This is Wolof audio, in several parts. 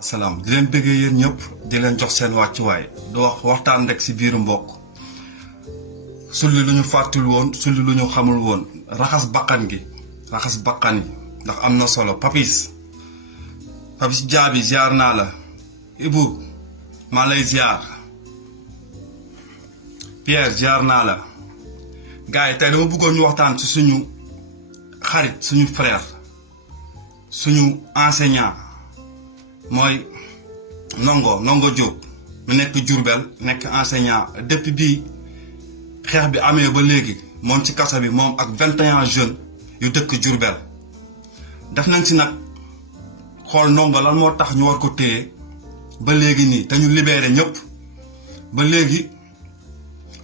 salaam di leen bëggee yéen ñëpp di leen jox seen wàccuwaay du waxtaan rek si biiru mbokk sulli lu ñu fàttul woon sulli lu ñu xamul woon raxas bakkan yi ndax am na solo papis jaabi ziar naa la Ibu maa lay ziar Pierre ziar naa la gars yi tey dama bëggoon ñu waxtaan ci suñu xarit suñu frère suñu enseignant mooy Ndongo Diop mu nekk Diourbel nekk enseignant depuis bi xeex bi amee ba léegi moom ci kaso bi moom ak 21 jeunes yu dëkk Diourbel def nañ ci nag xool Ndongo lan moo tax ñu war ko téye ba léegi nii te ñu libéré ñëpp ba léegi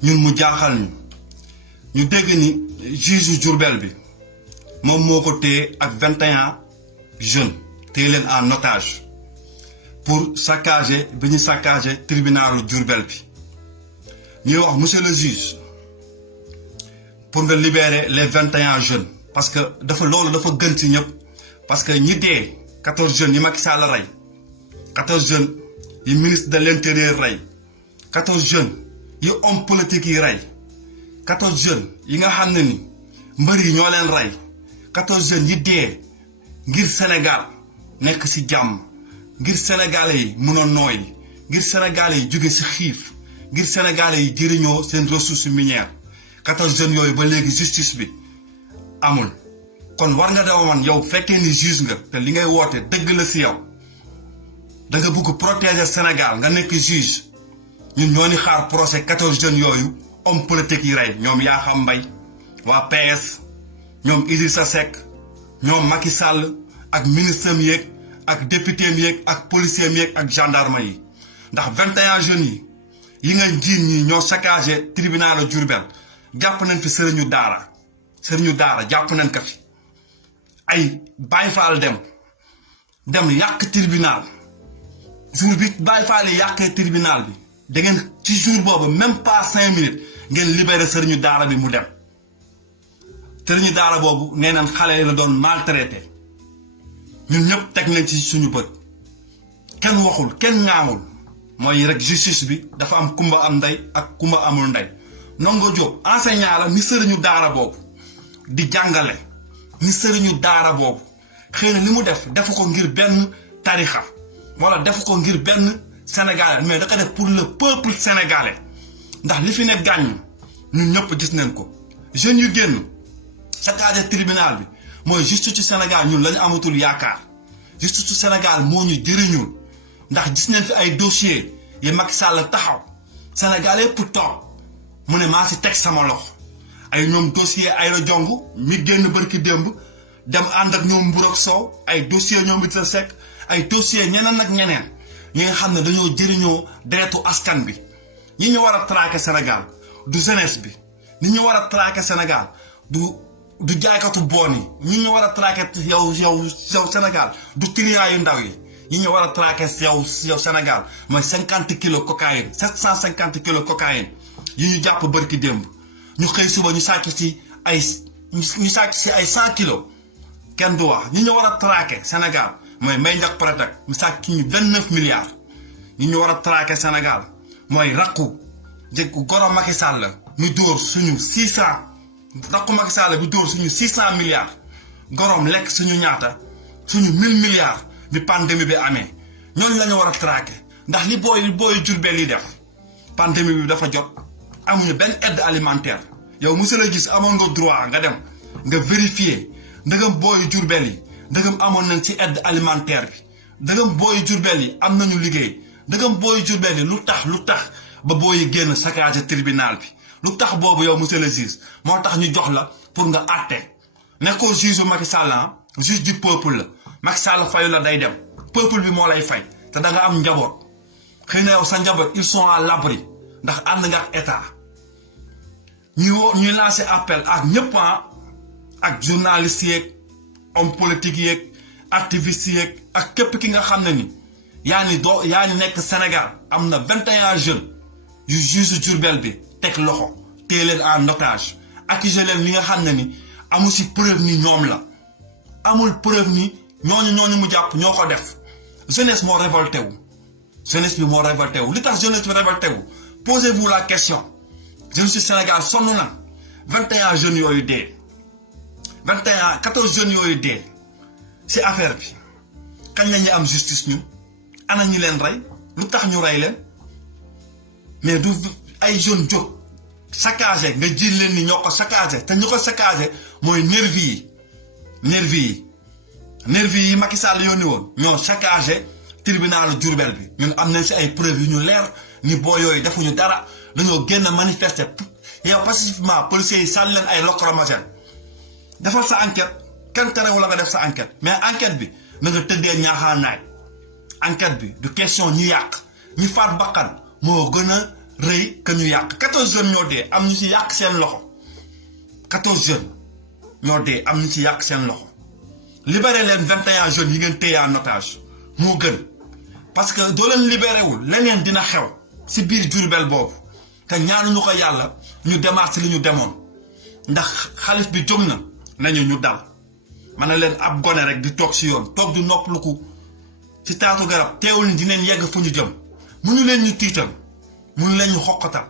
ñun mu jaaxal ñu dégg ni juge Diourbel bi moom moo ko téye ak 21 jeunes téye leen en otage pour saccager bi ñu saccager tribunalu Diourbel bi ñuy wax monsieur le juge pour nga libérer les 21 jeunes parce que loolu dafa gën ci ñëpp parce que ñi dee 14 jeunes yi Macky Sall rey 14 jeunes yi ministre de l'intérieur rey 14 jeunes yi homme politique yi rey 14 jeunes yi nga xam ne ni mbër yi ñoo leen rey 14 jeunes yi dee ngir Sénégal nekk ci jàmm ngir sénégalais yi mun a nooy ngir sénégalais yi jóge ci xiif ngir sénégalais yi jëriñoo seen ressource minière 14 jeunes yooyu ba léegi justice bi amul kon war nga daw man yow fekkee ni juge nga te li ngay woote dëgg la ci yow da nga bëgg protéger Sénégal nga nekk juge ñun ñoo ni xaar procès 14 jeunes yooyu homme politique yi rey ñoom Yakham Mbaye waa PS ñoom Idrissa Seck ñoom Macky Sall ak ministre am yeeg ak député yeeg ak policier yeeg ak gendarme yi ndax 21 jeunes yi nga jiin ñi ñoo saccagé tribunal Diourbel jàpp nañ fi sëriñu daara jàpp nañ ko fi ay Baye Fall dem yàq tribunal jour bi Baye Fall yi yàqee tribunal bi da ngeen ci jour boobu même pas 5 minutes ngeen libéré sëriñu daara bi mu dem sëriñu daara boobu nee nañ xale la doon maltraité ñun ñëpp teg nañ ci suñu bët kenn waxul kenn ñaawul mooy rek justice bi dafa am kumba am ndey ak kumba amul ndey Ndongo Diop enseignant la ni sëriñu daara boobu di jàngale ni sëriñu daara boobu xëy na li mu defu ko ngir benn tarixa wala defu ko ngir benn sénégalais mais da ko def pour le peuple sénégalais ndax li fi ne gàññ ñun ñëpp gis nañ ko jeunes yu génn saccagé tribunal bi mooy justice ci Sénégal ñun lañu amatul yaakaar justice ci Sénégal moo ñu jëriñul ndax gis nañ fi ay dossiers yi Macky Sall taxaw Sénégal yëpp toog mu ne maa si teg sama loxo ay ñoom dossier Aïda Ndiongue mi génn bërki démb dem ànd ak ñoom Mbour ak Sow ay dossier ñoom Idrissa Seck ay dossier ñeneen ak ñeneen ñi nga xam ne dañoo jëriñoo deretu askan bi ñi ñu war a traquer Sénégal du jeunesse bi ñi ñu war a traquer Sénégal du jaaykatu boon yi ñi ñu war a traquer yow Sénégal du triant yu ndaw yi ñi ñu war a traquer yow Sénégal mooy 50 kilos cocaïne 750 kilos cocaïne yi ñu jàpp bërki démb ñu xëy suba ñu sàcc ci ay 100 kilos kenn du wax ñi ñu war a traquer Sénégal mooy Mbaye Ndiaye Prodac mu sàcc ñu 29 milliards ñi ñu war a traquer Sénégal mooy rakku goro Macky Sall ñu dóor suñu 600 rakku Macky Sall bi dóor suñu 600 milliards gorom lekk suñu ñaata suñu 1000 milliards bi pandémie bi amee ñooñu la ñu war a traquer ndax li booy Diourbel yi def pandémie bi dafa jot amuñu benn aide alimentaire yow monsieur le gis amoon nga droit nga dem nga vérifier ndegam booy Diourbel yi ndegam amoon nañ ci aide alimentaire bi ndegam booy Diourbel yi am nañu liggéey ndegam booy Diourbel yi lu tax ba booy génn saccage tribunal bi lu tax boobu yow monsieur le juge moo tax ñu jox la pour nga àtte nekkoo juge bu Macky Sall juge du peuple la Macky Sall fayu la day dem peuple bi moo lay fay te da nga am njaboot xëy na yow sa njaboot ils sont à l'abri ndax ànd nga ak état ñuy lancé appel ak ñëpp ak journalistes yeeg homme politique yeeg activistes yeeg ak képp ki nga xam ne ni yaa ni nekk Sénégal am na 21 jeunes yu juge Diourbel bi teg loxo téye leen en otage accusé leen li nga xam ne ni amul si preuve ni ñoom la amul preuve ni ñooñu mu jàpp ñoo ko def jeunesse moo révolté wu jeunesse bi moo révolté wu li tax jeunesse bi révolté wu posez-vous la question jeunesse du Sénégal sonn na 21 jeunes yooyu dee 14 jeunes yooyu dee si affaire bi kañ la ñuy am justice ñun ana ñu leen rey lu tax ñu rey leen mais du ay jeunes jóg saccagé nga ji leen ni ñoo ko saccagé te ñu ko saccagé mooy nervi yi Macky Sall yónni woon ñoo saccagé tribunal Diourbel bi ñun am nañ si ay preuves yu ñu leer ni boo yooyu defuñu dara dañoo génn manifester yow pacifiquement policiers yi sànni leen ay lacrymogène defal sa enquête kenn terewu la nga def sa enquête mais enquête bi na nga tëddee ñaaxaanaay enquête bi du question ñu yàq ñu faat bakkan moo gën a rëy que ñu yàq 14 jeunes ñoo dee am ñu ci yàq seen loxo 14 jeunes ñoo dee am ñu ci yàq seen loxo libéré leen 21 jeunes yi ngeen téye en otage moo gën parce que doo leen libéré wul leneen dina xew si biir Diourbel boobu te ñaanuñu ko yàlla ñu demaat si li ñu demoon ndax xalif bi jóg na nañu ñu dal ma ne leen ab gone rek di toog si yoon toog di noppaluku ci taatu garab teewul ni dinañ yegg fu ñu jëm mënu leen ñu tiital mënu leen ñu xoqatal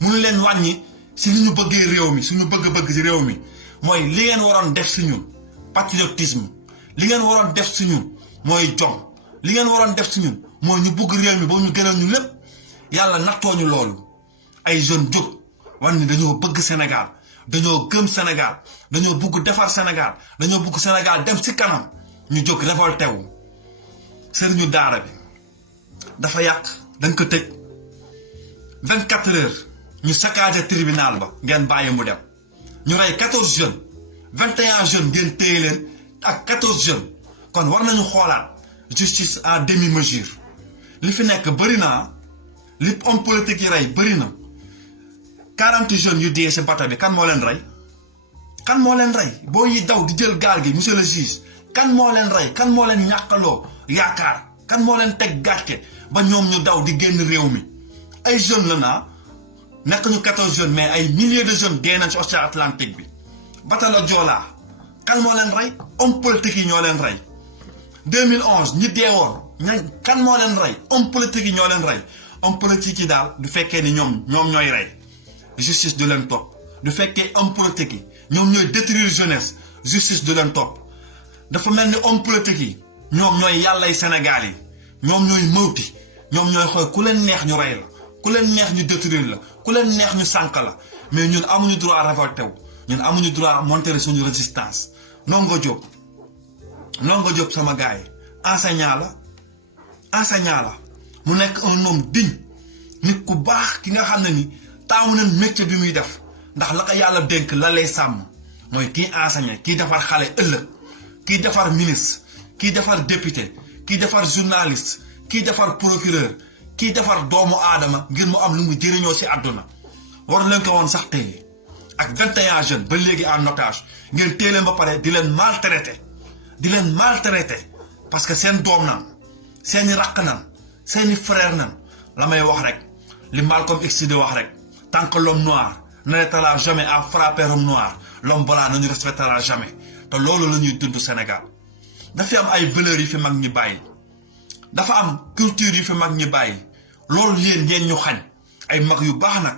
mënu leen wàññi si li ñu bëggee réew mi suñu bëgg-bëgg si réew mi mooy li ngeen waroon def si ñun patriotisme li ngeen waroon def si ñun mooy jom li ngeen waroon def si ñun mooy ñu bëgg réew mi ba ñu gënal ñu lépp yàlla nattooñu loolu ay jeunes jóg wan ni dañoo bëgg Sénégal dañoo gëm Sénégal dañoo bëgg defar Sénégal dañoo bëgg Sénégal dem si kanam ñu jóg révolté wu sëriñu daara bi dafa yàq dañ ko tëj 24 heures ñu saccagé tribunal ba ngeen bàyyi mu dem ñu rey 14 jeunes 21 jeunes ngeen téye leen ak 14 jeunes kon war nañu xoolaat justice à demi mesure li fi nekk bëri na li homme politique yi rey bëri na 40 jeunes yu dee si bato bi kan moo leen rey kan moo leen rey boo yi daw di jël gaal gi monsieur le juge kan moo leen rey kan moo leen ñàkkaloo yaakaar kan moo leen teg gàcce ba ñoom ñu daw di génn réew mi ay jeunes la naa nekk ñu 14 jeunes mais ay milliers de jeunes dee nañ si océan Atlantique bi bato la Joola kan moo leen rey homme politique yi ñoo leen rey 2011 ñi deewoon kan moo leen rey homme politique yi ñoo leen rey homme politique yi daal du fekkee ni ñoom ñooy rey justice du leen topp du fekkee homme politique yi ñoom ñooy détruire jeunesse justice du leen topp dafa mel ni homme politique yi ñoom ñooy yàllay Sénégal yi ñoom ñooy mawti ñoom ñooy xool ku leen neex ñu rey la ku leen neex ñu détruire la ku leen neex ñu sànk la mais ñun amuñu droit révolté wu ñun amuñu droit monter suñu résistance Ndongo Diop sama gars yi enseignant la mu nekk un homme digne nit ku baax ki nga xam ne ni taamu nañ métier bi muy def ndax la ko yàlla dénk la lay sàmm mooy kii enseigné kii defar xale ëllëg kii defar ministre kii defar député kii defar journaliste kii defar procureur kii defar doomu aadama ngir mu am lu mu jëriñoo si àdduna war leen ko woon sax téye ak 21 jeunes ba léegi en otage ngeen téye leen ba pare di leen maltraité parce que seen doom nan seeni raq nan seeni frère nan la may wax rek li Malcolm X di wax rek tant que l'homme noir n'arrêtera jamais à frapper l'homme noir l'homme blanc ne nous respectera jamais te loolu la ñuy dund Sénégal dafa am ay valeurs yu fi mag ñi bàyyi dafa am culture yu fi mag ñi bàyyi loolu yéen ngeen ñu xañ ay mag yu baax nag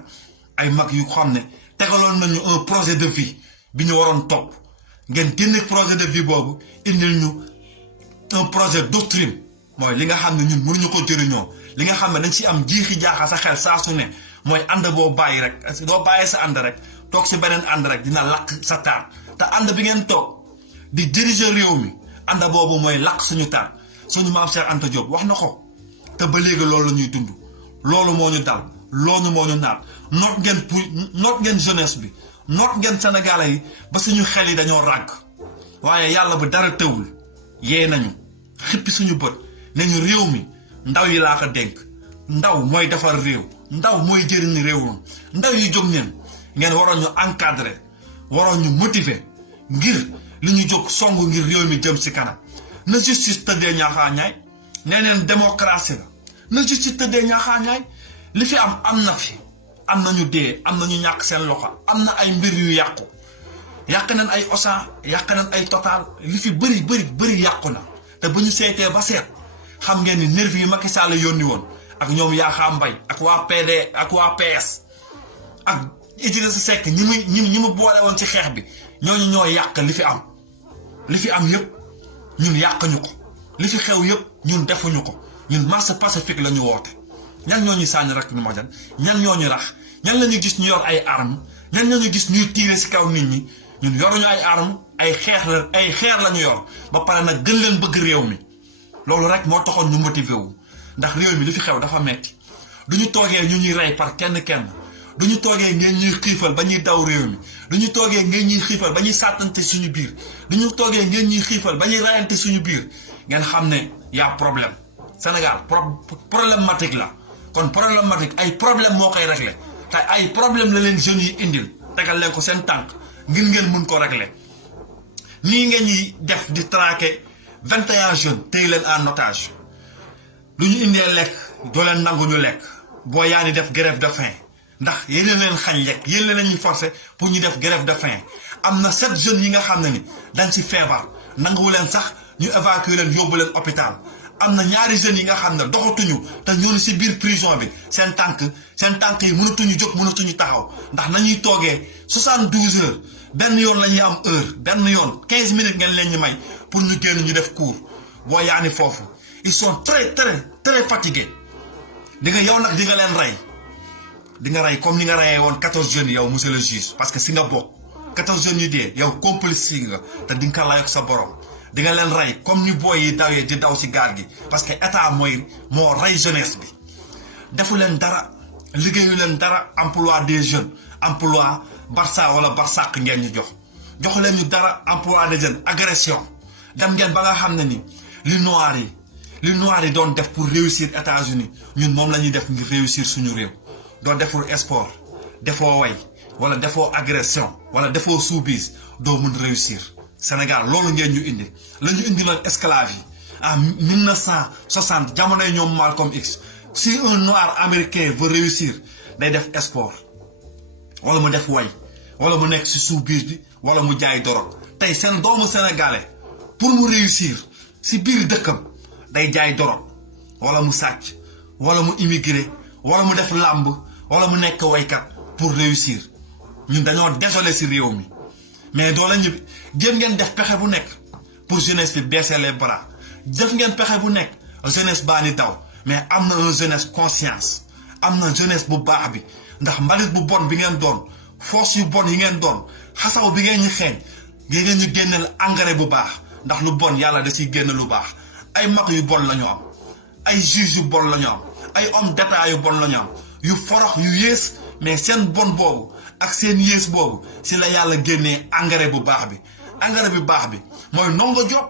ay mag yu xam ne tegaloon nañu un projet de vie bi ñu waroon topp ngeen génne projet de vie boobu indil ñu un projet doctrine mooy li nga xam ne ñun mënuñu ko jëriñoo li nga xam ne dañ si am jiixi jaaxa sa xel saa su ne mooy ànd boo bàyyi rek doo bàyyee sa ànd rek toog si beneen ànd rek dina lakk sa taar te ànd bi ngeen toog di diriger réew mi ànd boobu mooy lakk suñu taar suñu maam Cheikh Anta Diop wax na ko te ba léegi loolu la ñuy dund loolu moo ñu dal loolu moo ñu naat noot ngeen jeunesse bi noot ngeen sénégalais yi ba suñu xel yi dañoo ràgg waaye yàlla bu dara tëwul yee nañu xippi suñu bët nañu réew mi ndaw yi laa ko dénk ndaw mooy defar réew ndaw mooy jëriñ réewam ndaw yi jóg ngeen waroon ñu encadrer waroon ñu motiver ngir li ñu jóg song ngir réew mi jëm si kanam na justice tëddee ñaaxaa ñaay nee neen démocratie la na justice tëddee ñaaxaa ñaay li fi am na fi am na ñu dee am na ñu ñàkk seen loxo am na ay mbir yu yàq nañ ay Auchan yàq nañ ay Total li fi bëri yàqu na te bu ñu seetee ba seet xam ngeen ni nervi yi Macky Sall yónni woon ak ñoom Yakham Mbaye ak waa PD ak waa PS ak Idrissa Seck ñi mu boole woon ci xeex bi ñooñu ñoo yàq li fi am yëpp ñun yàqñu ko li fi xew yëpp ñun defuñu ko ñun marche pacifique la ñu woote ñan ñoo ñu sànni rek ñu ma jan ñan ñoo ñu rax ñan la ñu gis ñu yor ay armes ñan ñoo ñu gis ñuy tirer ci kaw nit ñi ñun yoruñu ay armes ay xeer la ñu yor ba pare nag gën leen bëgg réew mi loolu rek moo taxoon ñu motivé wu ndax réew mi li fi xew dafa metti duñu toogee ñu ñuy rey par kenn duñu toogee ngeen ñuy xiifal ba ñuy daw réew mi duñu toogee ngeen ñuy xiifal ba ñuy sàttante suñu biir duñu toogee ngeen ñuy xiifal ba ñuy rayante suñu biir ngeen xam ne y'a problème Sénégal problématique la kon problématique ay problème moo koy réglé te ay problème la leen jeunes yi indil tegal leen ko seen tànk ngir ngeen mun ko réglé nii ngeen ñuy def di traqué 21 jeunes téye leen en otage lu ñu indee lekk doo leen nangu ñu lekk boo yaa ni def grève de faim ndax yéen leen xañ lekk yéen leen ñuy forcé pour ñu def grève de faim am na 7 jeunes yi nga xam ne ni dañ ci feebar nanguwu leen sax ñu évacuer leen yóbbu leen hôpital am na ñaari jeunes yi nga xam ne doxatuñu te ñoo ci biir prison bi seen tànk yi mënatuñu jóg mënatuñu taxaw ndax nañuy toogee 72 heures benn yoon la ñuy am heure benn yoon 15 minutes ngeen leen ñu may pour ñu génn ñu def cours boo yaani foofu ils sont très fatigués di nga yow nag di nga leen rey di nga rey comme ni nga reyee woon 14 jeunes yow monsieur le juge parce que si nga bokk 14 jeunes yu dee yow complice si nga te di nga ko layoog sa borom di nga leen rey comme ni booy yi dawee di daw si gaal gi parce que état moo rey jeunesse bi defu leen dara liggéeyu leen dara emploi des jeunes emploi Barça wala Barsaq ngeen ñu jox leen ñu dara emploi des jeunes agression dem ngeen ba nga xam ne ni li noir yi doon def pour réussir États-Unis ñun moom la ñuy def ngir réussir suñu réew doo deful sport defoo way wala defoo agression wala defoo soubise doo mun réussir Sénégal loolu ngeen ñu indi la ñu indi loon esclave yi en 1960 jamonoy ñoom Malcolm X si un noir américain veut réussir day def sport wala mu def way wala mu nekk si soubise bi wala mu jaay dorog tey seen doomu sénégalais pour mu réussir si biir dëkkam day jaay dorog wala mu sàcc wala mu immigré wala mu def làmb wala mu nekk waykat pour réussir ñun dañoo désolé si réew mi mais doo la ñu jéem ngeen def pexe bu nekk pour jeunesse bi baisser les bras def ngeen pexe bu nekk jeunesse baa ni daw mais am na un jeunesse conscience am na jeunesse bu baax bi ndax mbalit bu bon bi ngeen doon force yu bon yi ngeen doon xasaw bi ngeen ñu xeeñ ngeen ñu génneel engrais bu baax ndax lu bon yàlla da ciy génn lu baax ay mag yu bon la ñu am ay juge yu bon la ñu am ay homme d'état yu bon la ñu am yu forox yu yées mais seen bon boobu ak seen yées boobu si la yàlla génnee engrais bu baax bi engrais bu baax bi mooy Ndongo Diop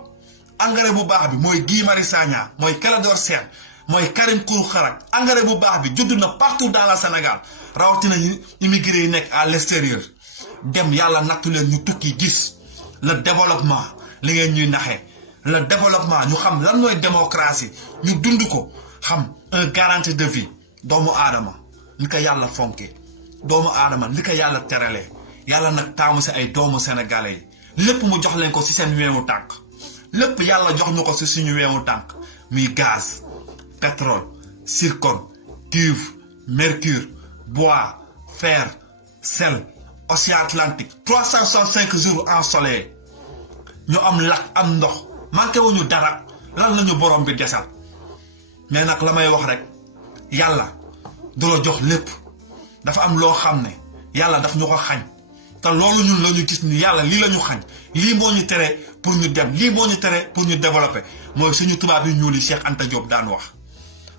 engrais bu baax bi mooy Guy Marius Sagna mooy Clédor Sène mooy Karim Xrum Xax engrais bu baax bi judd na partout dans le Sénégal rawatina immigré yi nekk à l'extérieur dem yàlla nattu leen ñu tukki gis le développement li ngeen ñuy naxee le développement ñu xam lan mooy démocratie ñu dund ko xam un garantie de vie doomu aadama li ko yàlla fonkee doomu aadama li ko yàlla teralee yàlla nag taamu si ay doomu sénégalais yi lépp mu jox leen ko si seen weewu tànk lépp yàlla jox ñu ko si suñu weewu tànk muy gaz pétrole zircon cuivre mercure bois fer sel océan Atlantique 365 jours ensoleillés ñu am lac am ndox manqué wuñu dara lan lañu borom bi desal mais nag la may wax rek yàlla du la jox lépp dafa am loo xam ne yàlla daf ñu ko xañ te loolu ñun la ñu gis ni yàlla lii la ñu xañ lii moo ñu tere pour ñu dem lii moo ñu tere pour ñu développer mooy suñu tubaab yu ñuul yi Cheikh Anta Diop daan wax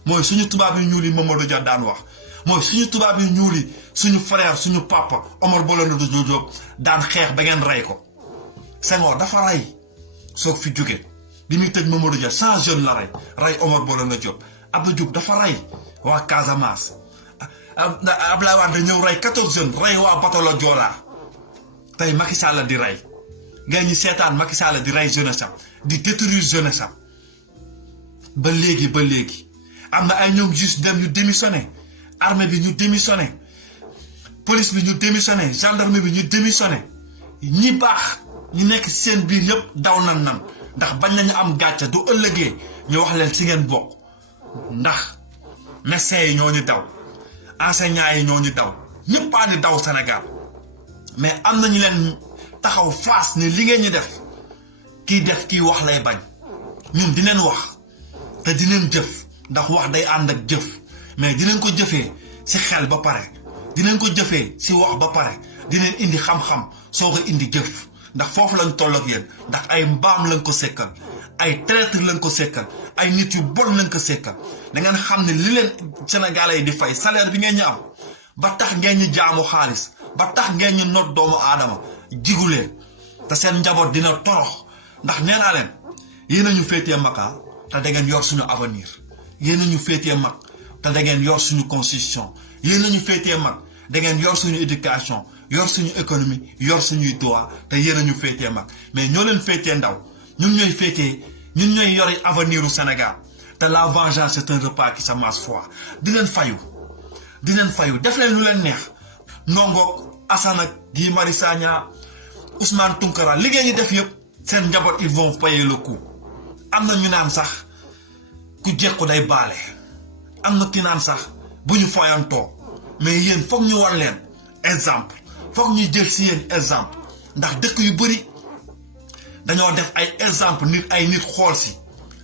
mooy suñu tubaab yu ñuul yi Mamadou Dia daan wax mooy suñu tubaab yu ñuul yi suñu frère suñu papa Omar Blondin Diop daan xeex ba ngeen rey ko Senghor dafa rey soog fi jóge bi muy tëj Mamadou Dia 100 jeunes la rey Omar Blondin Diop Abdou Diouf dafa rey waa Casamance Abdoulaye Wade ñëw rey 14 jeunes rey waa Batolo Joola tey Macky Sall di rey ngeen ñu seetaan Macky Sall di rey jeunesse am di détruire jeunesse am ba léegi am na ay ñoom juste dem ñu démissionné armée bi ñu démissionné police bi ñu démissionné gendarme bi ñu démissionné ñi baax ñu nekk seen biir yëpp daw nan ndax bañ nañu am gàcce du ëllëgee ñu wax leen si ngeen bokk ndax médecins yi ñoo ñu daw enseignants yi ñoo ñu daw ñëpp a ni daw Sénégal mais am na ñu leen taxaw face ni li ngeen ñu def kii def kii wax lay bañ ñun dinañ wax te dinañ jëf ndax wax day ànd ak jëf mais dinañ ko jëfee si xel ba pare dinañ ko jëfee si wax ba pare dinañ indi xam-xam soo ko indi jëf ndax foofu lañ toll ak yéen ndax ay mbaam lañ ko sekkal ay traître lañ ko sekkal ay nit yu bon lañ ko sekkal da ngeen xam ne li leen Sénégalais yi di fay salaire bi ngeen ñu am ba tax ngeen ñu jaamu xaalis ba tax ngeen ñu not doomu aadama jigu leen te seen njaboot dina torox ndax nee naa leen yéen a ñu féetee mag te da ngeen yor suñu avenir yéen a ñu féetee mag te da ngeen yor suñu constitution yéen a ñu féetee mag da ngeen yor suñu éducation yor suñu économie yor suñuy droit te yéen a ñu féetee mag mais ñoo leen féetee ndaw ñun ñooy yori avenir u Sénégal te la vengeance c'est un repas qui se mange froid di leen fayu def leen lu leen neex Ndongo Assane ak Guy Marius Sagna Ousmane Tounkara li ngeen ñi def yëpp seen njaboot ils vont payer le coup am na ñu naan sax ku jekku day baale am na ki naan sax bu ñu foyantoo mais yéen foog ñu wan leen exemple foog ñu jël si yéen exemple ndax dëkk yu bëri dañoo def ay exemple ay nit xool si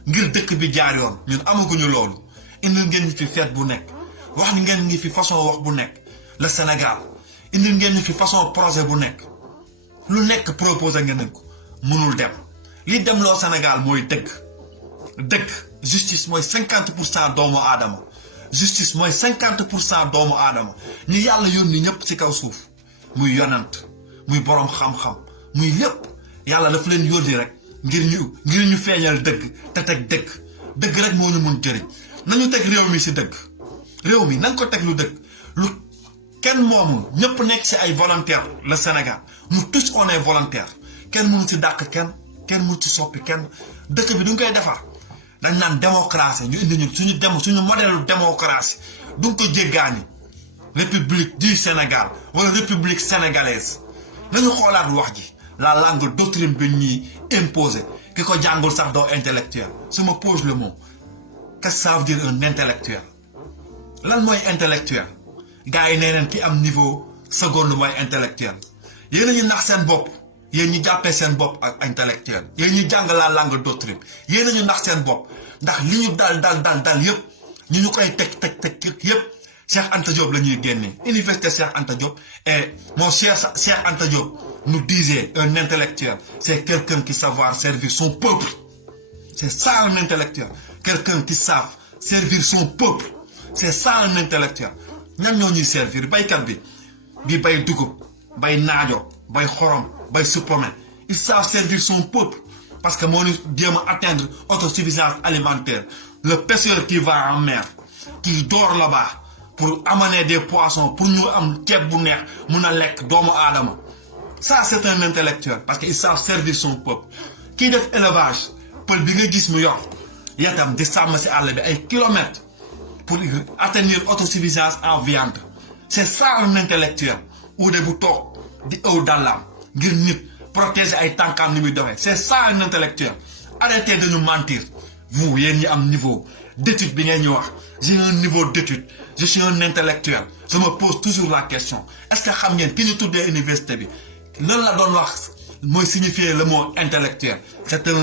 ngir dëkk bi jaar yoon ñun amaguñu loolu indil ngeen ñu fi feet bu nekk wax ngeen ñi fi façon wax bu nekk le Sénégal indil ngeen ñu fi façon projet bu nekk lu nekk proposé ngeen ko mënul dem li dem loo Sénégal mooy dëgg justice mooy 50% doomu aadama justice mooy 50% doomu aadama ñi yàlla yónni ñëpp ci kaw suuf muy yonant muy boroom xam-xam muy lépp yàlla dafa leen yónni rek ngir ñu feeñal dëgg te teg dëgg rek moo ñu mun jëriñ nañu teg réew mi ci dëgg réew mi nañ ko teg lu dëgg lu kenn moomul ñëpp nekk ci ay volontaire le Sénégal nous tous on est volontaire kenn mënu ci dàq kenn mënu ci soppi kenn dëkk bi duñ koy defar dañ naan démocratie ñu indi ñu suñu modèle démocratie duñ ko jéggaani république du Sénégal wala république sénégalaise nañu xoolaat wax ji la langue doctrine bi ñuy imposé ki ko jàngul sax doo intellectuel je me pose le mot qu'est-ce que ça veut dire un intellectuel lan mooy intellectuel gars yi nee neen ki am niveau seconde mooy intellectuel yéen a ñu nax seen bopp yéen ñu jàppee seen bopp ak intellectuel yéen ñu jàng la langue doctrine yéen a ñu nax seen bopp ndax li ñu dal yëpp ñu koy teg yëpp Cheikh Anta Diop la ñuy génnee université Cheikh Anta Diop et mon cher Cheikh Anta Diop nous disait un intellectuel c'est quelqu'un qui savoir servir son peuple c'est ça un intellectuel quelqu'un qui savoir servir son peuple c'est ça un intellectuel ñan ñoo ñuy servir baykat bi bay dugub bay naajo bay xorom bay suppome ils savent servir son peuple parce que moo ñu jéem a atteindre autosuffisance alimentaire le pêcheur qui va en mer qui dort là-bas pour amener des poissons pour ñu am ceeb bu neex mun a lekk doomu aadama ça c'est un intellectuel parce que ils savent servir son peuple kii def élevage pël bi nga gis mu yor yatam di sàmm si àll bi ay kilomètres pour atteindre autosuffisance en viande c'est ça un intellectuel uude bu toog di ëw dàllaam ngir nit protéger ay tànkaam ni muy doxee c'est ça un intellectuel arrêtez de nous mentir vous yéen ñi am niveau d'étude bi ngeen ñu wax j'ai un niveau d'étude je suis un intellectuel je me pose toujours la question est-ce que xam ngeen ki ñu tuddee université bi lan la doon wax mooy signifier le mot intellectuel c'est un